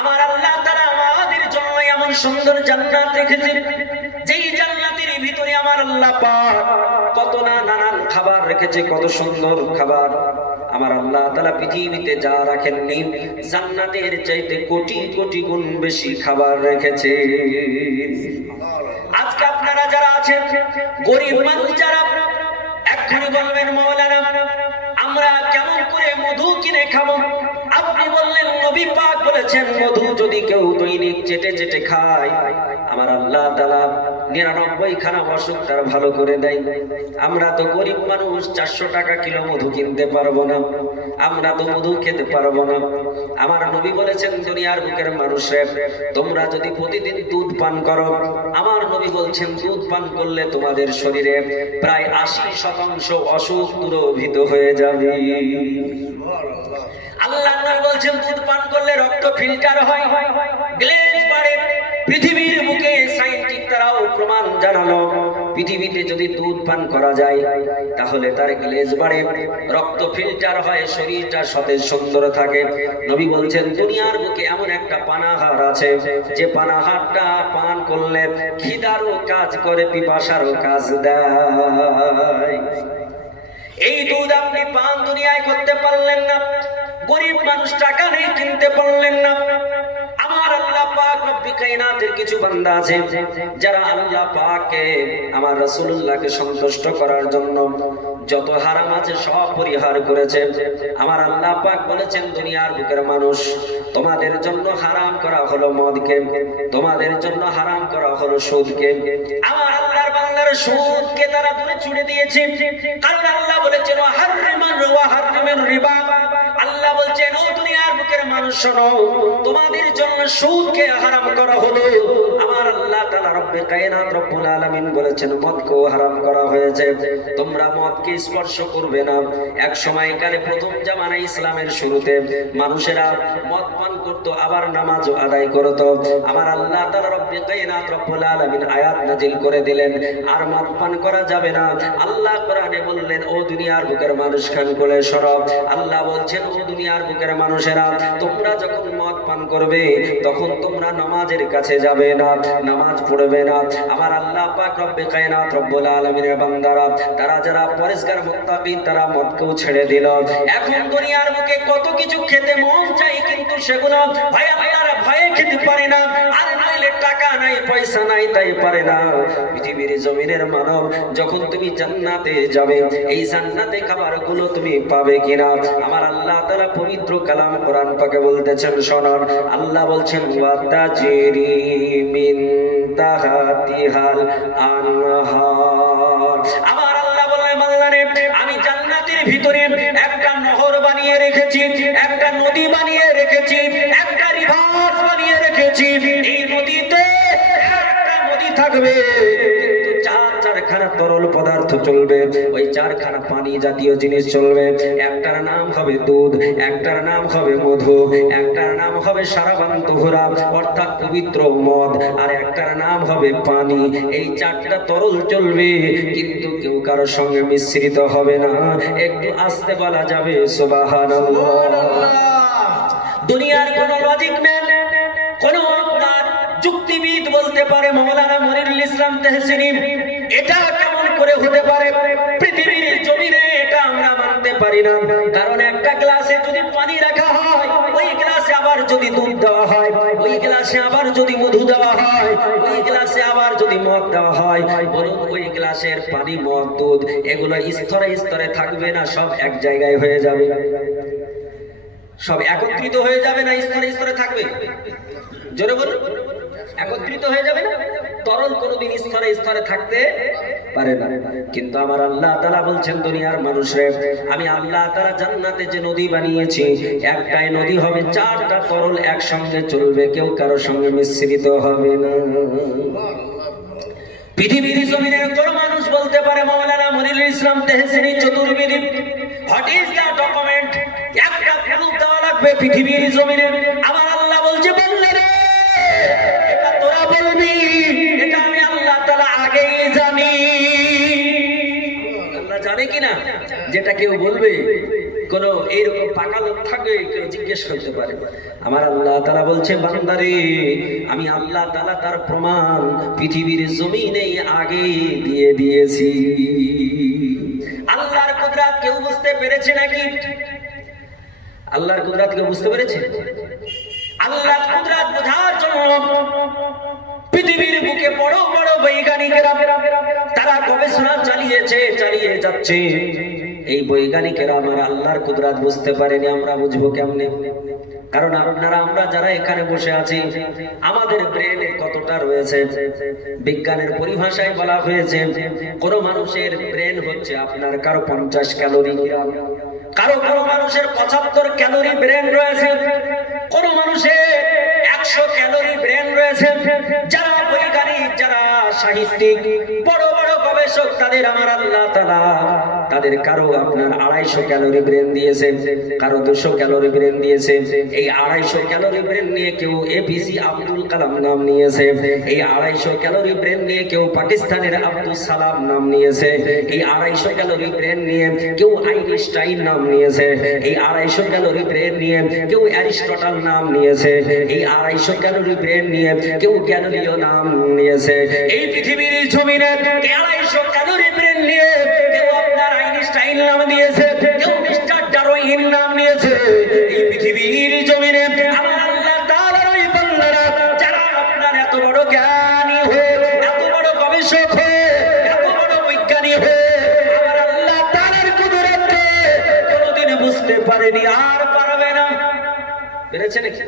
আমার আল্লাহ তাআলা আমাদের জন্য এমন সুন্দর জান্নাত রেখেছে, যেই জান্নাতের ভিতরে আমার আল্লাহ পাক কত না নানান খাবার রেখেছে, কত সুন্দর খাবার। আমার আল্লাহ তাআলা পৃথিবীতে যা রাখেননি জান্নাতের চাইতে কোটি কোটি গুণ বেশি খাবার রেখেছে। আজকে আপনারা যারা আছেন গরিব মানুষ যারা, এক্ষুনি বলবেন মাওলানা আমরা কেমন করে মধু কিনে খাবো? আপনি বললেন নবী পাক বলেছেন মধু যদি কেউ দৈনিক চেটে চেটে খায় আমার আল্লাহ তাআলা 99 খানা অসুখ তার ভালো করে দেয়। আমরা তো গরিব মানুষ, 400 টাকা কিলো মধু কিনতে পারবো না, আমরা তো মধু খেতে পারবো না। আমার নবী বলেছেন দুনিয়ার বুকের মানুষের তোমরা যদি প্রতিদিন দুধ পান করো, আমার নবী বলছেন দুধ পান করলে তোমাদের শরীরে প্রায় 80% অসুখ দূরীভূত হয়ে যাবে। আল্লাহ নবী বলছেন দুধ পান করলে রক্ত ফিল্টার হয়, গ্লেজ বাড়ে। পৃথিবীর বুকে সায়েন্টিফিক তারাও প্রমাণ জানালো পৃথিবীতে যদি দুধ পান করা যায় তাহলে তার গ্লেজ বাড়ে, রক্ত ফিল্টার হয়, শরীরটা সতেজ সুন্দর থাকে। নবী বলছেন দুনিয়ার বুকে এমন একটা পানাহার আছে যে পানাহারটা পান করলে খিদারও কাজ করে, পিপাসারও কাজ দেয়। এই দুধ আপনি পান দুনিয়ায় করতে পারলেন না, গরিব মানুষ টাকা নেই কিনতে পারলেন না। আমার আল্লাহ পাক রব্বি কায়নাতের কিছু বান্দা আছে যারা আল্লাহ পাককে আমার রাসূলুল্লাহকে সন্তুষ্ট করার জন্য যত হারাম আছে সব পরিহার করেছে। আমার আল্লাহ পাক বলেছেন দুনিয়ার বুকের মানুষ তোমাদের জন্য হারাম করা হলো মদকে, তোমাদের জন্য হারাম করা হলো সুদকে। আমার আল্লাহর বান্দার সুদকে তারা দূরে ছুড়ে দিয়েছে, কারণ আল্লাহ বলেছেন ওয়া হাররিমান রিবা। আল্লাহ বলছেন ও দুনিয়ার বুকের মানুষ শোনো, তোমাদের জন্য সুদকে হারাম করা হলো। আমার আল্লাহ তাআলা রব্বে কায়নাত রব্বুল আলামিন বলেছেন মদকে হারাম করা হয়েছে, তোমরা মদকে স্পর্শ করবে না। এক সময়কালে প্রথম জামানায় ইসলামের শুরুতে মানুষেরা মদ পান করত, আবার নামাজও আদায় করত। আমার আল্লাহ তাআলা রব্বে কায়নাত রব্বুল আলামিন আয়াত নাজিল করে দিলেন আর মদ পান করা যাবে না। আল্লাহ কোরআনে বললেন ও দুনিয়ার বুকের মানুষ খান করে সরব। আল্লাহ বলছেন ও দুনিয়ার বুকের মানুষেরা তোমরা যখন মদ পান করবে তখন তোমরা নামাজের কাছে যাবে না, নামাজ পড়বে না। আমার আল্লাহ পাক রব্বে কায়নাত রব্বুল আলামিনের বান্দারা তারা যারা পরেশগার মুত্তাকি তারা মদকেও ছেড়ে দিল। এখন দুনিয়ার বুকে কত কিছু খেতে মন চাই কিন্তু সেগুলো ভয়ে খেতে পারে না। আর টাকা নাই পয়সা নাই তাই পারে না। পৃথিবীর জমিনের মানব যখন তুমি জান্নাতে যাবে এই জান্নাতে খাবারগুলো তুমি পাবে কিনা আমার আল্লাহ তাআলা পবিত্র কালাম কোরআন পাকে বলতেছেন শুনুন। আল্লাহ বলছেন ওয়াতাজিরি মিন তাহতিহাল আনহার। আমার আল্লাহ বলেন বান্দারে আমি জান্নাতের ভিতরে একটা নহর বানিয়ে রেখেছি, একটা নদী বানিয়ে রেখেছি, একটা রিভার বানিয়ে রেখেছি। এই নদীতে একটা নদী থাকবে কিন্তু চারখানা তরল পদার্থ চলবে, ওই চারখানা পানি জাতীয় জিনিস চলবে। একটার নাম হবে দুধ, একটার নাম হবে মধু, একটার নাম হবে সারাবান তুহরা অর্থাৎ পবিত্র মদ, আর একটার নাম হবে পানি। এই চারটা তরল চলবে কিন্তু কেউ কারোর সঙ্গে মিশ্রিত হবে না। একটু আস্তে বলা যাবে সুবহানাল্লাহ। দুনিয়ার কোন লজিক ম্যান, কোন যুক্তিবিদ বলতে পারে মাওলানা মনিরুল ইসলাম তেহসিনি এটা কেমন করে হতে পারে পৃথিবীর জমিনে, এটা আমরা মানতে পারি না। কারণ একটা গ্লাসে যদি পানি রাখা হয়, ওই গ্লাসে আবার যদি দুধ দেওয়া হয়, ওই গ্লাসে আবার যদি মধু দেওয়া হয়, ওই গ্লাসে আবার যদি মদ দেওয়া হয়, বলুন ওই গ্লাসের পানি মদ দুধ এগুলো স্তরে স্তরে থাকবে না, সব এক জায়গায় হয়ে যাবে, সব একত্রিত হয়ে যাবে না স্তরে স্তরে থাকবে? জোরে বলুন, একত্রিত হয়ে যাবে না? তরল কোনদিন স্তরে স্তরে থাকতে পারে না। কিন্তু আমার আল্লাহ তাআলা বলছেন দুনিয়ার মানুষরে আমি আল্লাহ তাআলা জান্নাতে যে নদী বানিয়েছি একটাই নদী হবে, চারটা তরল একসঙ্গে চলবে, কেউ কারোর সঙ্গে মিশ্রিত হবে না। পৃথিবীর জমিনের কোন মানুষ বলতে পারে Maulana Monirul Islam Tehsini Chaturvedi what is the document, একটা প্রুফ দেওয়া লাগবে পৃথিবীর জমিনে। আমার আল্লাহ বলছে বান্দারে এটা তোরা বলবি, এটা আমি আল্লাহ তাআলা আগেই জানি। আল্লাহ জানে কিনা যেটা কেউ বলবে, কোন এইরকম পাকা লোক থাকবে কেউ জিজ্ঞেস করতে পারে। আমার আল্লাহ তাআলা বলছে বান্দারে আমি আল্লাহ তাআলা তার প্রমাণ পৃথিবীর জমিনে আগে দিয়ে দিয়েছি। আল্লাহর কুদরত কেউ বুঝতে পেরেছে নাকি? আল্লাহর কুদরত কেউ বুঝতে পেরেছে? আল্লাহর কুদরত বোঝার জন্য পৃথিবীর বুকে বড় বড় বৈজ্ঞানিকেরা তারা গবেষণা চালিয়ে যাচ্ছে। এই বৈজ্ঞানিকেরা আমার আল্লাহর কুদরত বুঝতে পারেনি, আমরা বুঝবো কেমনে? কারণ আপনারা আমরা যারা এখানে বসে আছি আমাদের ব্রেনে কতটা রয়েছে? বিজ্ঞানের পরিভাষায় বলা হয়েছে কোন মানুষের ব্রেন হচ্ছে আপনার কারো 50 ক্যালোরি, কারো মানুষের 75 ক্যালোরি ব্রেন রয়েছে, কোন মানুষের 100 ক্যালোরি ব্রেন রয়েছে। যারা বৈজ্ঞানিক, যারা সাহিত্যিক, বড় বড় গবেষক তাদের আমার আল্লাহ তাআলা তাদের কারো আপনার 250 ক্যালোরি ব্রেন দিয়েছে, কারো 200 ক্যালোরি ব্রেন দিয়েছে। এই 250 ক্যালোরি ব্রেন নিয়ে কেউ এপিজে আব্দুল কালাম নাম নিয়েছে, এই 250 ক্যালোরি ব্রেন নিয়ে কেউ পাকিস্তানের আব্দুল সালাম নাম নিয়েছে, এই 250 ক্যালোরি ব্রেন নিয়ে কেউ আইনস্টাইন নাম নিয়েছে, এই 250 ক্যালোরি ব্রেন নিয়ে কেউ অ্যারিস্টটল নাম নিয়েছে, এই 250 ক্যালোরি ব্রেন নিয়ে কেউ গ্যালিলিও নাম নিয়েছে। এই পৃথিবীর জমিনে 250 ক্যালোরি ব্রেন নিয়ে কেউ আপনার আইনস্টাইন নাম দিয়েছে, কেউ মিস্টার ডারউইন নাম নিয়েছে। এই পৃথিবীর জমিনে আমার আল্লাহ তাআলার ওই বান্দারা যারা আপনার এত বড় জ্ঞানী হয়ে, এত বড় গবেষক হয়ে, এত বড় বৈজ্ঞানিক হয়ে আমার আল্লাহ তাআলার কুদরতকে কোনোদিন বুঝতে পারেনি, আর পারবে না। পেরেছে নাকি?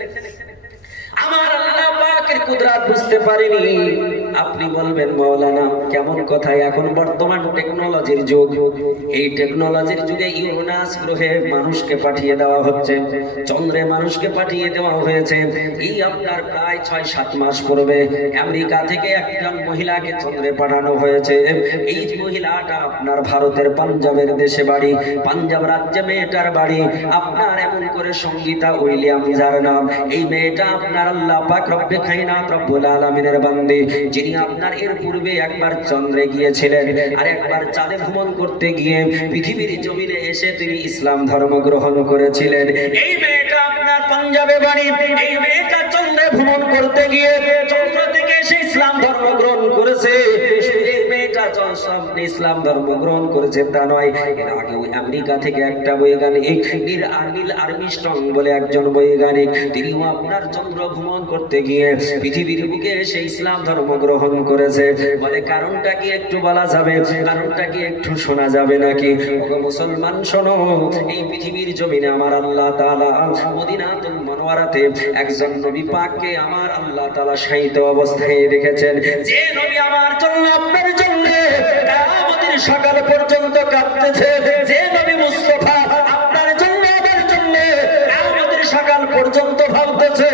আমার আল্লাহ পাকের কুদরত বুঝতে পারেনি। আপনি বলবেন মাওলানা কেমন কথা, এখন বর্তমান টেকনোলজির যুগ, এই টেকনোলজির যুগে ইউরেনাস গ্রহে মানুষকে পাঠিয়ে দেওয়া হচ্ছে, চন্দ্রে মানুষকে পাঠিয়ে দেওয়া হয়েছে। এই আপনার প্রায় 6-7 মাস পূর্বে আমেরিকা থেকে একজন মহিলাকে চন্দ্রে পাঠানো হয়েছে। এই মহিলাটা আপনার ভারতের পাঞ্জাবের দেশে বাড়ি, পাঞ্জাব রাজ্যে মেয়েটার বাড়ি। আপনার এমন করে সঙ্গীতা উইলিয়ামস যার নাম, এই মেয়েটা আপনার আল্লাহ পাক রব্বে কায়নাত রব্বুল আলামিনের বান্দি, যিনি আপনার এর পূর্বে একবার চন্দ্রে গিয়েছিলেন আর একবার চাঁদে ভ্রমণ করতে গিয়ে পৃথিবীর জমিনে এসে তিনি ইসলাম ধর্ম গ্রহণ করেছিলেন। এই মেয়েটা আপনার পাঞ্জাবে বাড়ি, এই মেয়েটা চন্দ্রে ভ্রমণ করতে গিয়ে চন্দ্র থেকে এসে ইসলাম ধর্ম গ্রহণ করেছে। এই মেয়েটা আপনি ইসলাম ধর্ম গ্রহণ করেছেন তা নয়, এর আগে ওই আমেরিকা থেকে একটা বৈজ্ঞানিক নীল আর্মস্ট্রং বলে একজন বৈজ্ঞানিক, তিনিও আপনার চন্দ্র ভ্রমণ করতে গিয়ে পৃথিবীর বুকে এসে ইসলাম ধর্ম গ্রহণ করেছে। বলে কারণটা কি একটু বলা যাবে? কারণটা কি একটু শোনা যাবে নাকি? ওগো মুসলমান শোনো, এই পৃথিবীর জমিনে আমার আল্লাহ তাআলা মদিনাতুল মুনাওয়ারাতে একজন নবী পাককে আমার আল্লাহ তাআলা শায়িত অবস্থায় রেখেছেন, যে নবী আমার জন্য আপনার জন্য কিয়ামতের সকাল পর্যন্ত কাঁদতেছে, যে নবী মুস্তাফা আপনার জন্য আমার জন্য কিয়ামতের সকাল পর্যন্ত ভাবতেছে,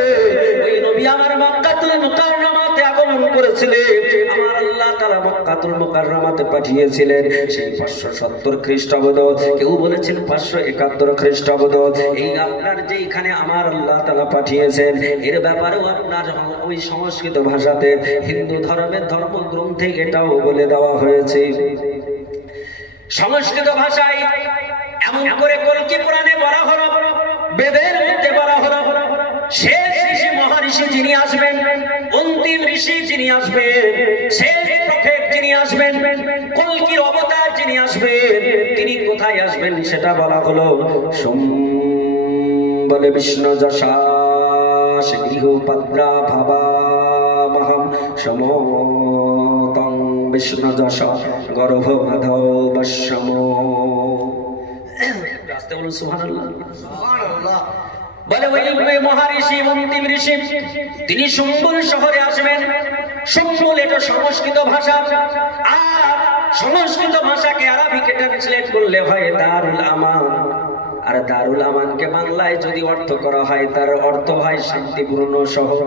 ওই নবী আমার মক্কাতুল মুকাররমাতে আগমন করেছিলেন, আমার আল্লাহ তাআলা মক্কাতুল মুকাররমাতে পাঠিয়েছিলেন সেই 570 খ্রিস্টাব্দ, কেউ বলেছেন 571 খ্রিস্টাব্দ। এই আপনার যেখানে আমার আল্লাহ তাআলা পাঠিয়েছেন, এর ব্যাপারেও আপনার ওই সংস্কৃত ভাষাতে হিন্দু ধর্মের ধর্মগ্রন্থে এটাও বলে দেওয়া হয়েছে। সংস্কৃত ভাষায় এমন করে কল্কি পুরাণে বলা হলো, বেদের মধ্যে বলা হলো, শেষ ঋষি মহারিষি যিনি আসবেন, অন্তিম ঋষি যিনি আসবেন, শেষ প্রফেট যিনি আসবেন, কল্কির অবতার যিনি আসবেন, তিনি কোথায় আসবেন সেটা বলা হলো। বলে বিষ্ণু যশাস গৃহপদ্রা ভাবামহম সমতং বিষ্ণু যশ গর্ভ মাধব বশ্যম। আস্তে বলুন সুবহানাল্লাহ। বলে ওই মহারিষি অন্তিম ঋষি তিনি সম্বল শহরে আসবেন। সম্বল এটা সংস্কৃত ভাষা, আর সংস্কৃত ভাষাকে আরবিকে ট্রান্সলেট করলে হয় দারুল আমান, আর দারুল আমানকে বাংলায় যদি অর্থ করা হয় তার অর্থ হয় শান্তিপূর্ণ শহর।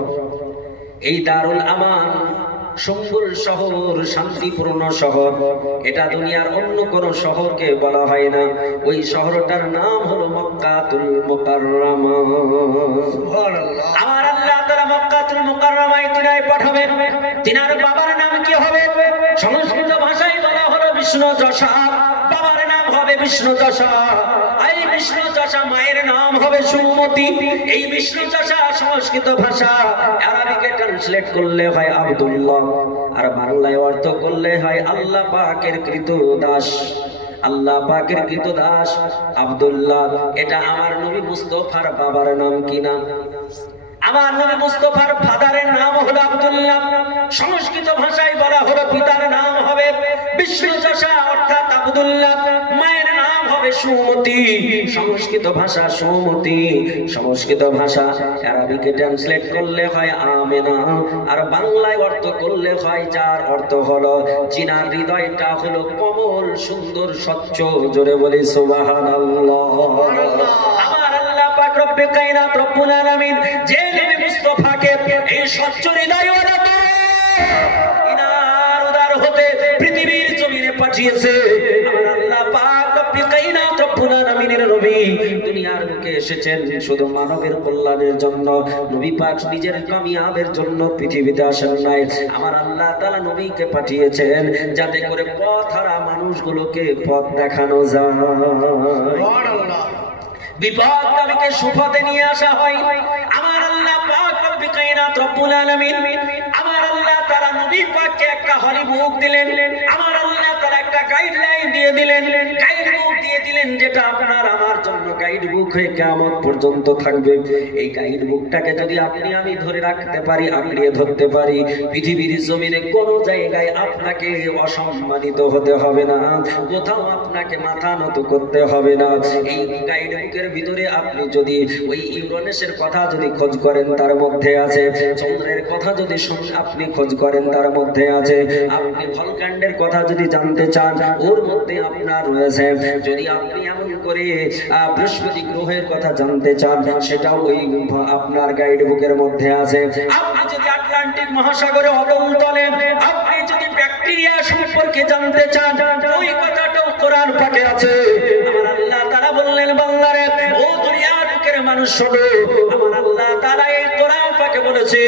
এই দারুল আমান সম্বল শহর, শান্তিপূর্ণ শহর, এটা দুনিয়ার অন্য কোন শহরকে বলা হয় না। ওই শহরটার নাম হলো মক্কাতুল মুকাররমা। সুবহানাল্লাহ। আমার আল্লাহ তাআলা মক্কাতুল মুকাররমায় তিনায় পাঠাবেন। তিনার বাবার নাম কি হবে? সংস্কৃত ভাষায় বলা হলো বিষ্ণু যশা, বাবার নাম হবে বিষ্ণু যশা। এই বিষ্ণু যশা মায়ের নাম হবে সুমতি। এই বিষ্ণু যশা সংস্কৃত ভাষা, আরবিকে ট্রান্সলেট করলে হয় আব্দুল্লাহ, আর বাংলায় অর্থ করলে হয় আল্লাহ পাকের কৃত দাস। আল্লাহ পাকের কৃত দাস আব্দুল্লাহ, এটা আমার নবী মুস্তাফার বাবার নাম কিনা? আমার নবী মুস্তাফার ফাদারের নাম হলো আব্দুল্লাহ। সংস্কৃত ভাষায় বলা হলো পিতার নাম হবে বিষ্ণু যশা অর্থাৎ আব্দুল্লাহ, মায়ের নাম হবে সুমতি। সংস্কৃত ভাষা সুমতি, সংস্কৃত ভাষা আরবিকে ট্রান্সলেট করলে হয় আমেনা, আর বাংলায় অর্থ করলে হয় যার অর্থ হলো জিনার হৃদয়টা হলো কোমল, সুন্দর, স্বচ্ছ। জোরে বলি সুবহানাল্লাহ। আমার আল্লাহ পাক রব্বে কায়নাত রব্বুল আলামিন যে নবী মুস্তাফাকে এই স্বচ্ছ হৃদয়ওয়ালা ইনার উদার হতে পৃথিবীর জমিনে পাঠিয়েছে, আমার আল্লাহ পাক রব্বে কায়নাত রব্বুল আলামিনের নবী দুনিয়ার বুকে এসেছেন শুধু মানবের কল্যাণের জন্য। নবী পাক নিজের কামিয়াবের জন্য পৃথিবীতে আসেন নাই। আমার আল্লাহ তাআলা নবীকে পাঠিয়েছেন যাতে করে পথহারা মানুষগুলোকে পথ দেখানো যায়। সুবহানাল্লাহ। বিপদগামীকে সুপথে নিয়ে আসা হয়। আমার আল্লাহ পাক রব্বে কায়নাত রব্বুল আলামিন আমার আল্লাহ তাআলা নবী পাককে একটা হলি বুক দিলেন। আমার আল্লাহ তাআলা একটা গাইডলাইন দিয়ে দিলেন, গাইড বুক দিয়ে দিলেন, যেটা আপনার আমার জন্য গাইড বুক হয়ে কিয়ামত পর্যন্ত থাকবে। এই গাইড বুকটাকে যদি আপনি আমি ধরে রাখতে পারি, আঁকড়িয়ে ধরতে পারি, পৃথিবীর জমিনে কোনো জায়গায় আপনাকে অসম্মানিত হতে হবে না, কোথাও আপনাকে মাথা নত করতে হবে না। এই গাইড বুকের ভিতরে আপনি যদি ওই ইউরেনাসের কথা যদি খোঁজ করেন তার মধ্যে আছে, চন্দ্রের কথা যদি আপনি খোঁজ করেন তার মধ্যে আছে, আপনি ভলকান্ডের কথা যদি জানতে চান ওর মধ্যে আপনার রয়েছে, যদি আপনি এমন করে বৃহস্পতি গ্রহের কথা জানতে চান সেটাও ওই আপনার গাইড বুকের মধ্যে আছে। আপনি যদি আটলান্টিক মহাসাগরে অতল তলে আপনি যদি ব্যাকটেরিয়া সম্পর্কে জানতে চান ওই কথাটাও কোরআন পাকে আছে। আমার আল্লাহ তাআলা বললেন বান্দারে ও দুনিয়ার বুকের মানুষ শোনো, আমার আল্লাহ তাআলা এই কোরআন পাকে বলেছে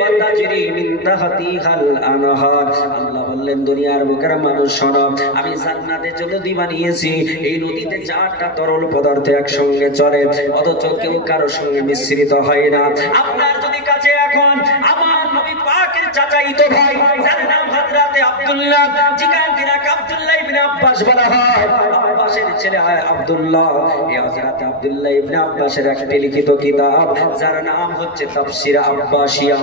ওয়াতাজরি মিন তাহতিহাল আনহার। আল্লাহ বললেন দুনিয়ার বুকের মানুষ শোনো, আমি জান্নাতে নদী বানিয়েছি, এই নদীতে চারটা তরল পদার্থ একসঙ্গে চলে, অথচ কেউ কারো সঙ্গে মিশ্রিত হয় না। আপনার যদি কাছে এখন আমার নবী পাকের চাচাইতো ভাই যার নাম হযরতে হযরতে আব্দুল্লাহ যেখান থেকে আব্দুল্লাহ ইবনে আব্বাস বলা হয়, আব্বাসের ছেলে হয় আব্দুল্লাহ। এই হযরতে আব্দুল্লাহ ইবনে আব্বাসের একটি লিখিত কিতাব যার নাম হচ্ছে তাফসীর আব্বাসিয়া।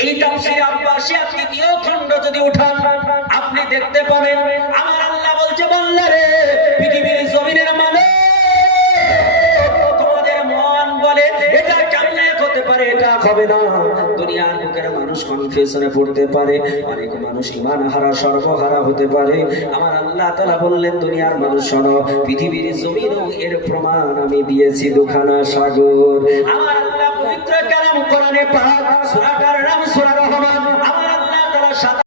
এই তাফসীর আব্বাসিয়া তৃতীয় খণ্ড যদি উঠান আপনি দেখতে পাবেন আমার আল্লাহ বলছে, বান্দা রে, পৃথিবীর জমিনের মানুষ তোমাদের মন বলে এটা কেমনে হতে পারে, এটা হবে না। দুনিয়ার বুকের মানুষ কনফিউশনে পড়তে পারে, অনেক মানুষ ঈমান হারা সর্বহারা হতে পারে। আমার আল্লাহ তাআলা বললেন, দুনিয়ার মানুষ শোনো, পৃথিবীর জমিনও এর প্রমাণ আমি দিয়েছি দুখানা সাগর। আমার আল্লাহ পবিত্র কালাম কোরআনে পাক সূরাটার নাম সূরা রহমান। আমার আল্লাহ তাআলা